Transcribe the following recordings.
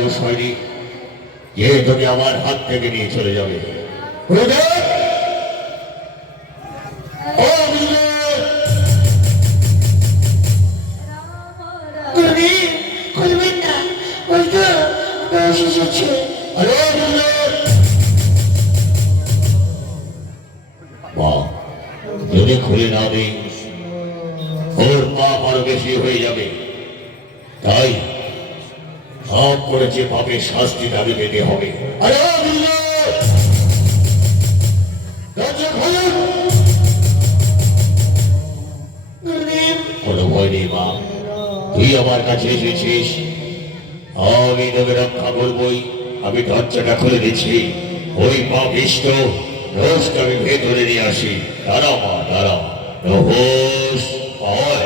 সাহস হয়নি যে তুমি আমার হাত থেকে নিয়ে চলে যাবে। যদি খুলে না দিই, ওর পাপ আরও বেশি হয়ে যাবে। তাই পাপ করেছে পাপের শাস্তি দাবি পেতে হবে। কোনো ভয় নেই, মা। তুই আমার কাছে এসেছিস। আমি তোকে রক্ষা করবই। আমি দরজাটা খুলে দিচ্ছি। ওই পাপিষ্ট রোজকে আমি ভেতরে নিয়ে আসি। দাঁড়া, মা, দাঁড়া। হয়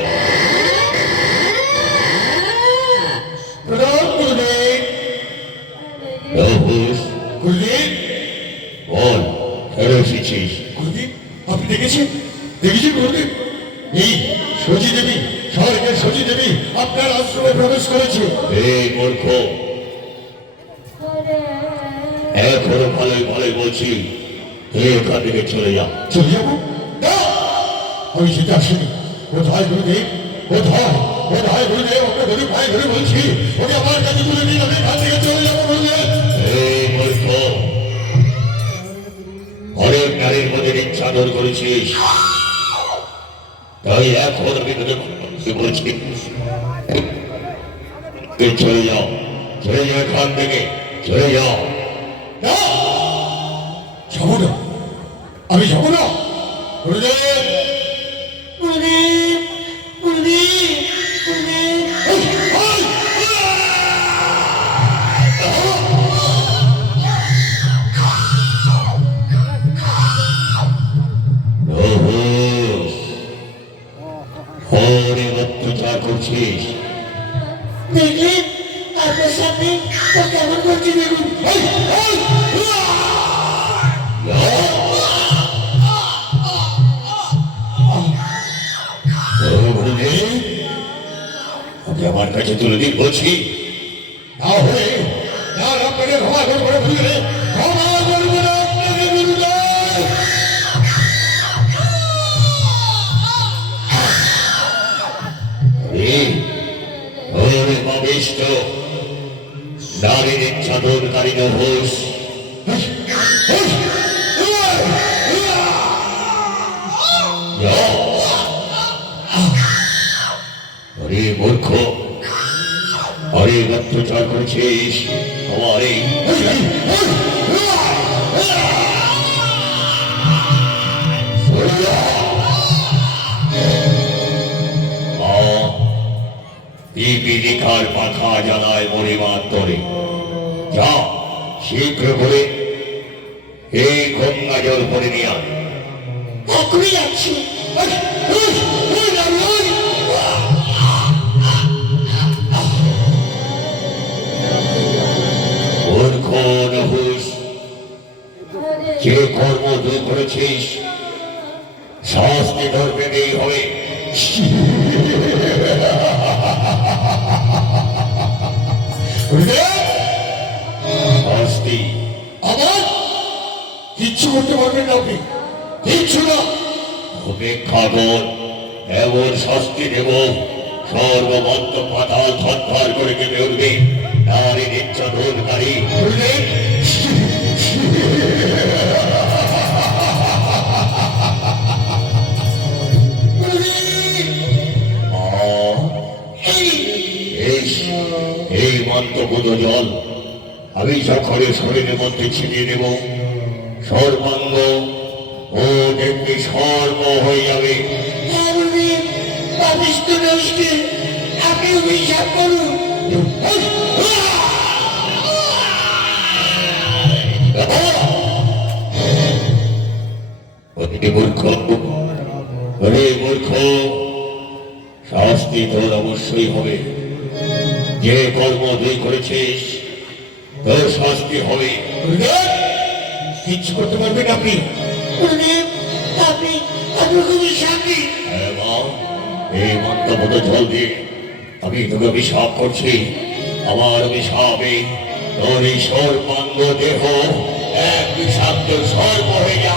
সজি দেবী স্বর্গের সজি দেবী আপনার আশ্রমে প্রবেশ করেছে। মূর্খ। এখনও ভালোই ভালোই বলছি তুই এখান থেকে চলে যা। চলে যাব? আমি আসিনি। কোথায় গুরুদেব কোথায় কোথায় গুরুদেব আপনার গরিব ভাই ধরে বলছি ওকে আমার কাছে তুলে দিন আমি এখান থেকে চলে যাব গুরুদেব। অনেক নারীর মধ্যে নির্যাতন করেছিস। তাই এখন কি বলছি চলে যাও চলে যাও এখান থেকে চলে যাও যাব না আমি যাব না গুরুদেব গুরুদেব করছিস? দেখলেন আপনার সামনে ও কেমন করছে দেখুন। আমার কাছে তুলে দিন বলছি। তাহলে না আপনাকে ক্ষমা করব না ওরে পাবিষ্ট নারী নির্যাতনকারী নহুস অরে মূর্খ অরে অত্যাচার করেছিস আমার এই দীপিকার পাখা জ্বালায় মরিমার তরে। যা শীঘ্র করে এই গঙ্গা জল পরে নিয়ে আয় এখনই যাচ্ছি যে কর্ম তুই করেছিস শাস্তি ধরবে নেই হবে। আবার কিচ্ছু করতে পারবেন না আপনি কিচ্ছু না। অপেক্ষা কর এমন শাস্তি দেব। সর্বমত্ত পাতাল থরথর করে কেঁপে উঠবে। নারী নির্যাতনকারী। আমি যখনই শরীরের মধ্যে ছিটিয়ে দেব সর্বাঙ্গ ও দেখবি সর্ব হয়ে যাবে মূর্খ, শাস্তি তোর অবশ্যই হবে। যে কর্ম তুই করেছিস তোর শাস্তি হবে কিচ্ছু করতে পারবেন আপনি। আপনি আপনি খুবই শান্তি হ্যাঁ মা, এই জল দিয়ে আমি তোকে অভিশাপ করছি। আমার অভিশাপে তোর এই সর্বাঙ্গ দেহ এক বিষাক্ত সর্ব হয়ে যা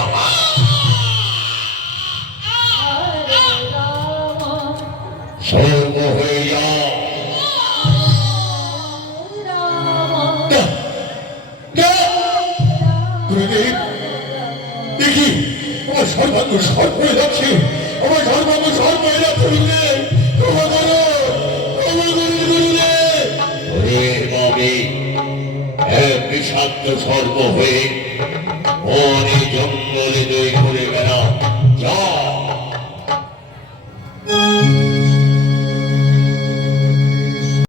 সর্ব হয়ে আমার সর্বাঙ্গ সর্ব হয়ে যাচ্ছে। আমার সর্বাঙ্গ সর্ব হয়ে যাচ্ছে সর্ব হয়ে জঙ্গলে দই করে বেড়া যা।